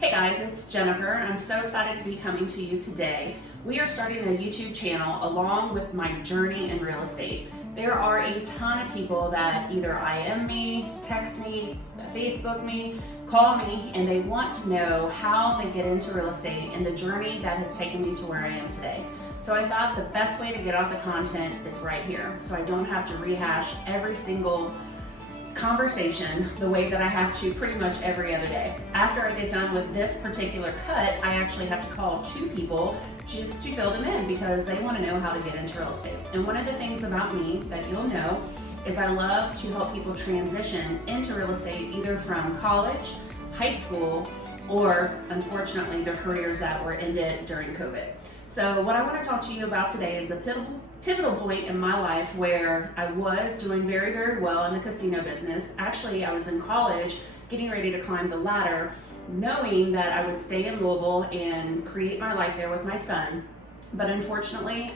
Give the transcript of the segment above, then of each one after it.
Hey guys, it's Jennifer. I'm so excited to be coming to you today. We are starting a YouTube channel along with my journey in real estate. There are a ton of people that either IM me, text me, Facebook me, call me, and they want to know how they get into real estate and the journey that has taken me to where I am today. So I thought the best way to get out the content is right here, so I don't have to rehash every single conversation the way that I have to pretty much every other day. After I get done with this particular cut, I actually have to call two people just to fill them in because they want to know how to get into real estate. And one of the things about me that you'll know is I love to help people transition into real estate either from college, high school, or unfortunately their careers that were ended during COVID. So what I want to talk to you about today is a pivotal point in my life where I was doing very, very well in the casino business. Actually, I was in college getting ready to climb the ladder, knowing that I would stay in Louisville and create my life there with my son. But unfortunately,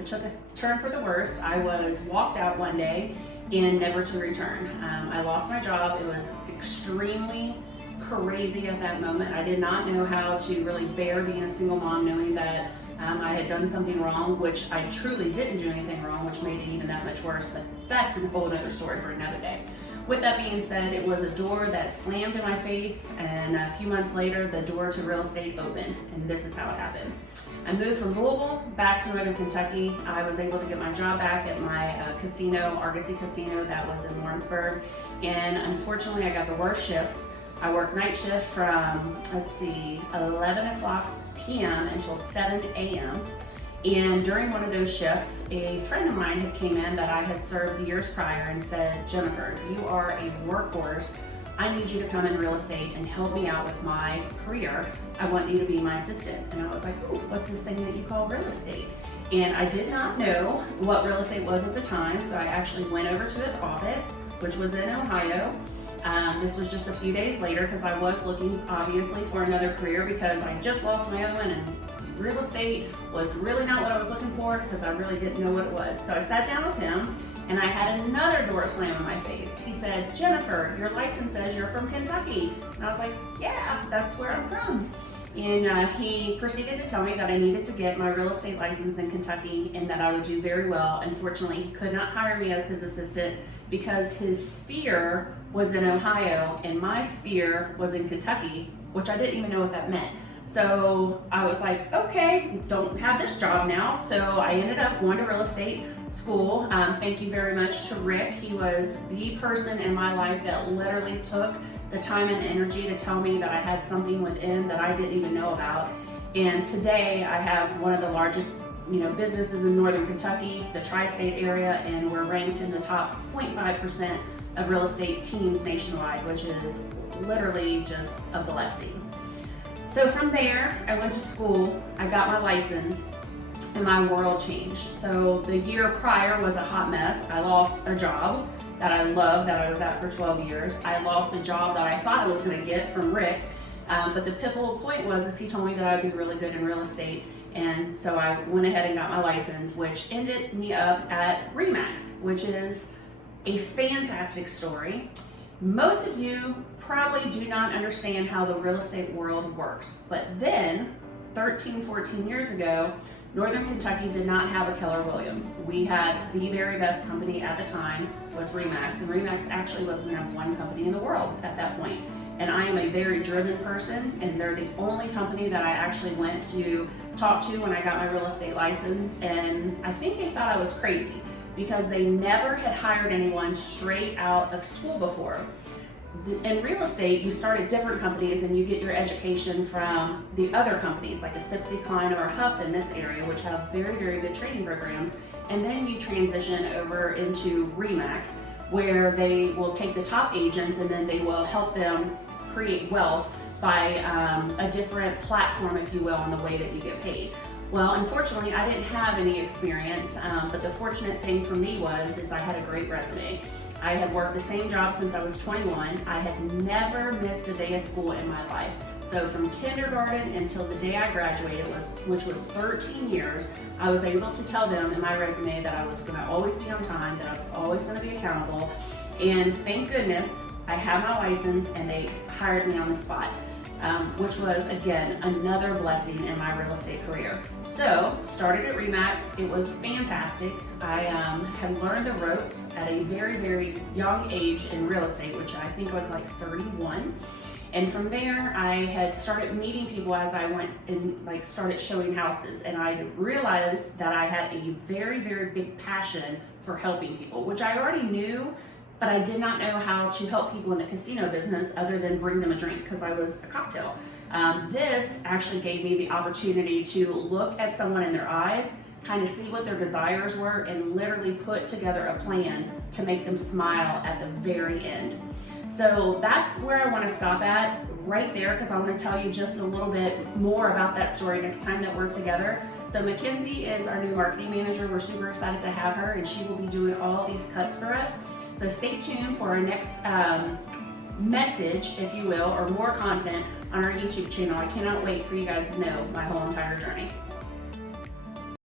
it took a turn for the worst. I was walked out one day and never to return. I lost my job. It was extremely crazy at that moment. I did not know how to really bear being a single mom, knowing that I had done something wrong, which I truly didn't do anything wrong, which made it even that much worse, but that's a whole other story for another day. With that being said, it was a door that slammed in my face, and a few months later, the door to real estate opened, and this is how it happened. I moved from Louisville back to Northern Kentucky. I was able to get my job back at my casino, Argosy Casino, that was in Lawrenceburg, and unfortunately, I got the worst shifts. I worked night shift from, 11 o'clock p.m. until 7 a.m. And during one of those shifts, a friend of mine had came in that I had served the years prior and said, Jennifer, you are a workhorse. I need you to come in real estate and help me out with my career. I want you to be my assistant. And I was like, ooh, what's this thing that you call real estate? And I did not know what real estate was at the time, so I actually went over to his office, which was in Ohio. This was just a few days later because I was looking obviously for another career because I just lost my other one and real estate was really not what I was looking for because I really didn't know what it was. So I sat down with him and I had another door slam in my face. He said, Jennifer, your license says you're from Kentucky. And I was like, yeah, that's where I'm from. And he proceeded to tell me that I needed to get my real estate license in Kentucky and that I would do very well. Unfortunately, he could not hire me as his assistant because his sphere was in Ohio and my sphere was in Kentucky, which I didn't even know what that meant. So I was like, okay, don't have this job now. So I ended up going to real estate school. Thank you very much to Rick. He was the person in my life that literally took the time and energy to tell me that I had something within that I didn't even know about. And today I have one of the largest businesses in Northern Kentucky, the tri-state area, and we're ranked in the top 0.5% of real estate teams nationwide, which is literally just a blessing. So from there, I went to school, I got my license, and my world changed. So the year prior was a hot mess. I lost a job that I loved, that I was at for 12 years. I lost a job that I thought I was gonna get from Rick, but the pivotal point was he told me that I'd be really good in real estate. And so I went ahead and got my license, which ended me up at ReMax, which is a fantastic story. Most of you probably do not understand how the real estate world works, but then 13, 14 years ago, Northern Kentucky did not have a Keller Williams. We had the very best company at the time was ReMax, and ReMax actually was the #1 company in the world at that point. And I am a very driven person, and they're the only company that I actually went to talk to when I got my real estate license, and I think they thought I was crazy because they never had hired anyone straight out of school before. In real estate, you start at different companies and you get your education from the other companies like a Sipsey, Klein, or Huff in this area, which have very, very good training programs, and then you transition over into ReMax, where they will take the top agents and then they will help them create wealth by a different platform, if you will, on the way that you get paid. Well, unfortunately, I didn't have any experience, but the fortunate thing for me is I had a great resume. I had worked the same job since I was 21. I had never missed a day of school in my life. So from kindergarten until the day I graduated, which was 13 years, I was able to tell them in my resume that I was going to always be on time, that I was always going to be accountable. And thank goodness I had my license and they hired me on the spot. which was, again, another blessing in my real estate career. So, started at ReMax. It was fantastic. I had learned the ropes at a very, very young age in real estate, which I think was like 31. And from there, I had started meeting people as I went and started showing houses. And I realized that I had a very, very big passion for helping people, which I already knew, but I did not know how to help people in the casino business other than bring them a drink because I was a cocktail. This actually gave me the opportunity to look at someone in their eyes, kind of see what their desires were, and literally put together a plan to make them smile at the very end. So that's where I want to stop at right there, because I want to tell you just a little bit more about that story next time that we're together. So Mackenzie is our new marketing manager. We're super excited to have her, and she will be doing all these cuts for us. So stay tuned for our next message, if you will, or more content on our YouTube channel. I cannot wait for you guys to know my whole entire journey.